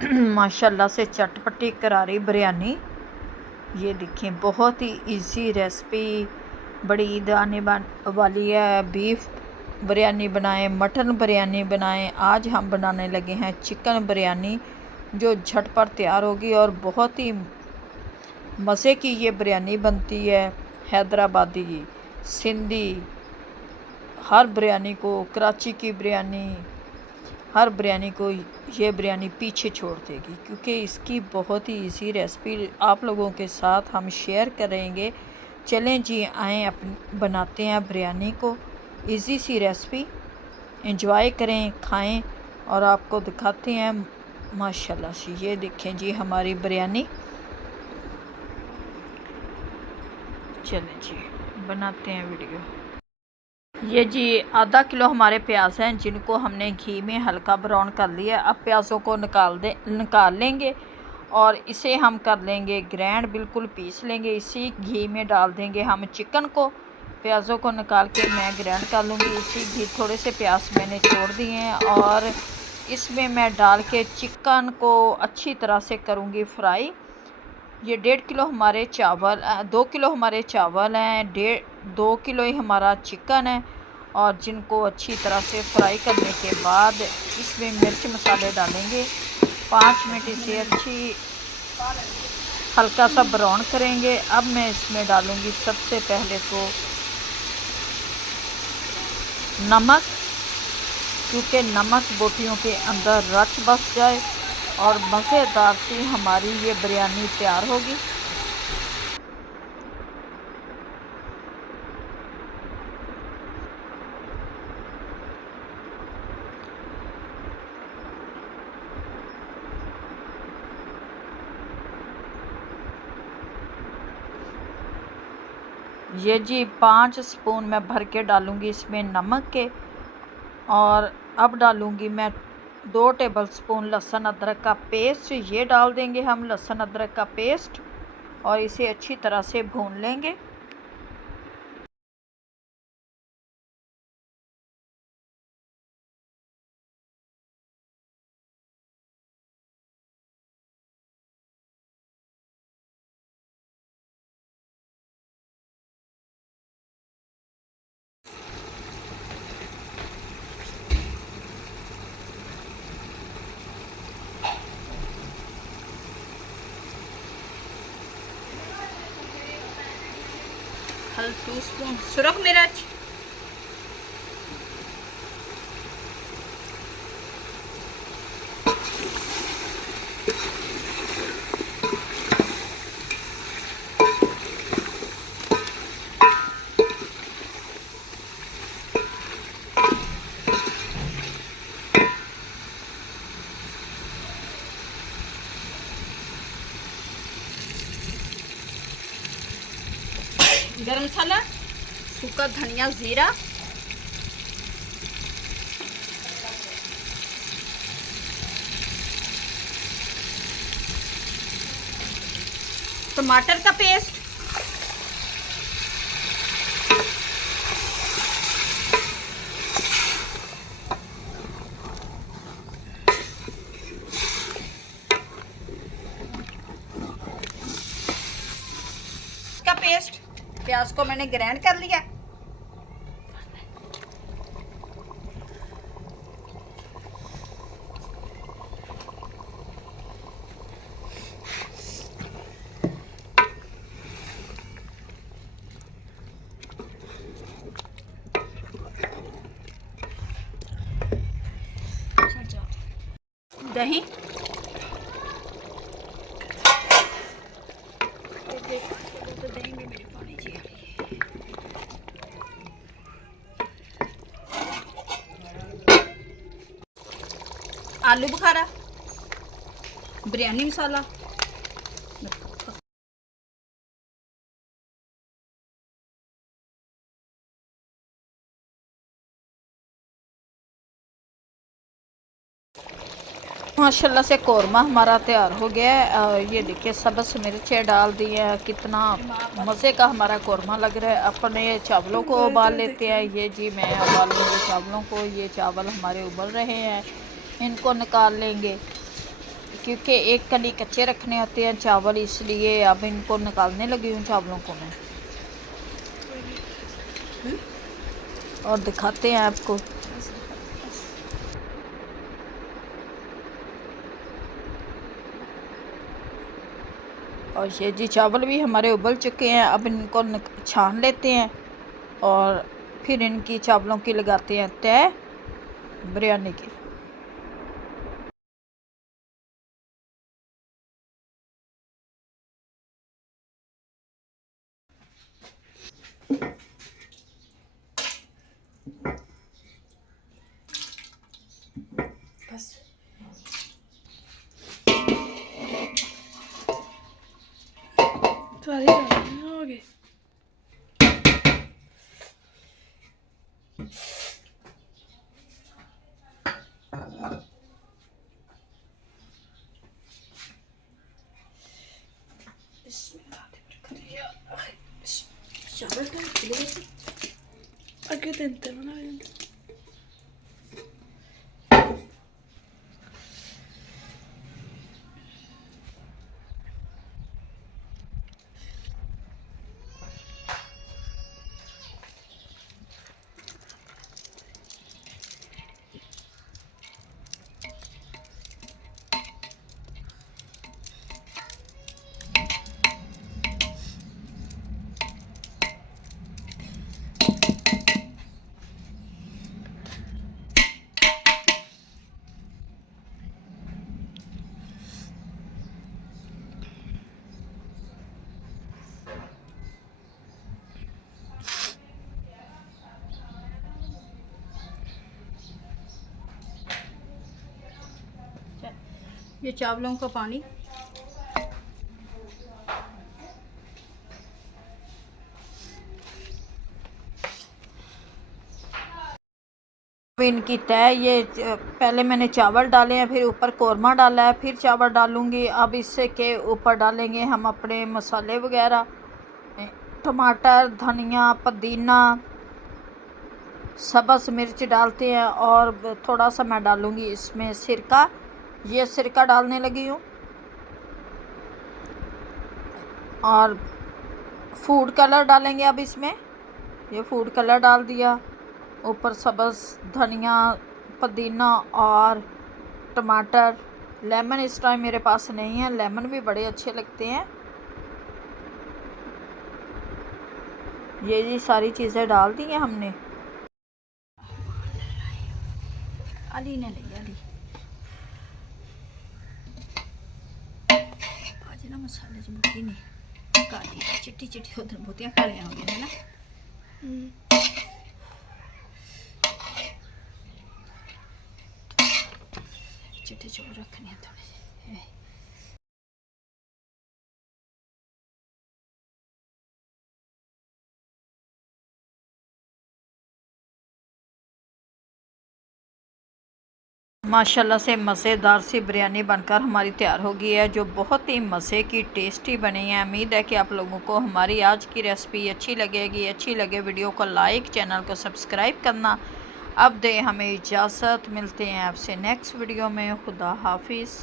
माशाल्लाह से चटपटी करारी बिरयानी। ये देखें, बहुत ही इजी रेसिपी, बड़ी ईद आने वाली है। बीफ बिरयानी बनाएं, मटन बिरयानी बनाएं। आज हम बनाने लगे हैं चिकन बिरयानी, जो झटपट तैयार होगी और बहुत ही मज़े की ये बिरयानी बनती है। हैदराबादी, सिंधी, हर बिरयानी को, कराची की बिरयानी, हर बिरयानी को ये बिरयानी पीछे छोड़ देगी, क्योंकि इसकी बहुत ही इजी रेसिपी आप लोगों के साथ हम शेयर करेंगे। चलें जी, आएँ बनाते हैं बिरयानी को। इजी सी रेसिपी, एंजॉय करें, खाएं और आपको दिखाते हैं माशाल्लाह से। ये देखें जी हमारी बिरयानी। चलें जी, बनाते हैं वीडियो। ये जी आधा किलो हमारे प्याज हैं, जिनको हमने घी में हल्का ब्राउन कर लिया। अब प्याज़ों को निकाल लेंगे और इसे हम कर लेंगे ग्रैंड, बिल्कुल पीस लेंगे। इसी घी में डाल देंगे हम चिकन को। प्याज़ों को निकाल के मैं ग्रैंड कर लूँगी। इसी घी, थोड़े से प्याज मैंने छोड़ दिए हैं और इसमें मैं डाल के चिकन को अच्छी तरह से करूँगी फ्राई। ये 1.5 किलो हमारे चावल, 2 किलो हमारे चावल हैं, 2 किलो ही हमारा चिकन है। और जिनको अच्छी तरह से फ्राई करने के बाद इसमें मिर्च मसाले डालेंगे। 5 मिनट इसे अच्छी हल्का सा ब्राउन करेंगे। अब मैं इसमें डालूँगी सबसे पहले तो नमक, क्योंकि नमक बोटियों के अंदर रच बस जाए और मज़ेदार सी हमारी ये बिरयानी तैयार होगी। ये जी 5 स्पून मैं भर के डालूँगी इसमें नमक के। और अब डालूँगी मैं 2 टेबलस्पून लहसुन अदरक का पेस्ट। ये डाल देंगे हम लहसुन अदरक का पेस्ट और इसे अच्छी तरह से भून लेंगे। हल्का 2 स्पून सुरख मिर्च, गरम मसाला, सूखा धनिया, ज़ीरा, टमाटर का पेस्ट, का पेस्ट। प्याज को मैंने ग्राइंड कर लिया। दही, तो दही में मेरे पानी चाहिए। आलू बुखारा, बिरयानी मसाला, माशाल्लाह से कौरमा हमारा तैयार हो गया है। ये देखिए सब्ज़ मिर्चें डाल दी हैं। कितना मज़े का हमारा कौरमा लग रहा है। अपने चावलों को उबाल लेते हैं। ये जी मैं उबाल लूँगी चावलों को। ये चावल हमारे उबल रहे हैं, इनको निकाल लेंगे। क्योंकि एक कली कच्चे रखने होते हैं चावल, इसलिए अब इनको निकालने लगी हूँ चावलों को मैं। और दिखाते हैं आपको। और ये जी चावल भी हमारे उबल चुके हैं। अब इनको छान लेते हैं और फिर इनकी चावलों की लगाते हैं तय बिरयानी की। बस हो गए। आगे देते बना ये चावलों का पानी इनकी तय। ये पहले मैंने चावल डाले हैं, फिर ऊपर कौरमा डाला है, फिर चावल डालूंगी। अब इससे के ऊपर डालेंगे हम अपने मसाले वगैरह, टमाटर, धनिया, पुदीना, सब्ज़ मिर्च डालते हैं। और थोड़ा सा मैं डालूंगी इसमें सिरका। ये सिरका डालने लगी हूँ। और फूड कलर डालेंगे अब इसमें। ये फूड कलर डाल दिया। ऊपर सब्ज़ धनिया, पुदीना और टमाटर। लेमन इस टाइम मेरे पास नहीं है, लेमन भी बड़े अच्छे लगते हैं। ये सारी चीज़ें डाल दी हैं हमने। अली ने ले अली आज ना मसाले च बुकी नहीं काली चिट्टी चिट्टी उधर बहुतियां कालियां हो गई है ना। चिट्टे चोर रखने हैं थोड़े से। माशाल्लाह से मज़ेदार सी बिरयानी बनकर हमारी तैयार हो गई है, जो बहुत ही मज़े की टेस्टी बनी है। उम्मीद है कि आप लोगों को हमारी आज की रेसिपी अच्छी लगेगी। अच्छी लगे वीडियो को लाइक, चैनल को सब्सक्राइब करना। अब दे हमें इजाज़त, मिलते हैं आपसे नेक्स्ट वीडियो में। खुदा हाफिज़।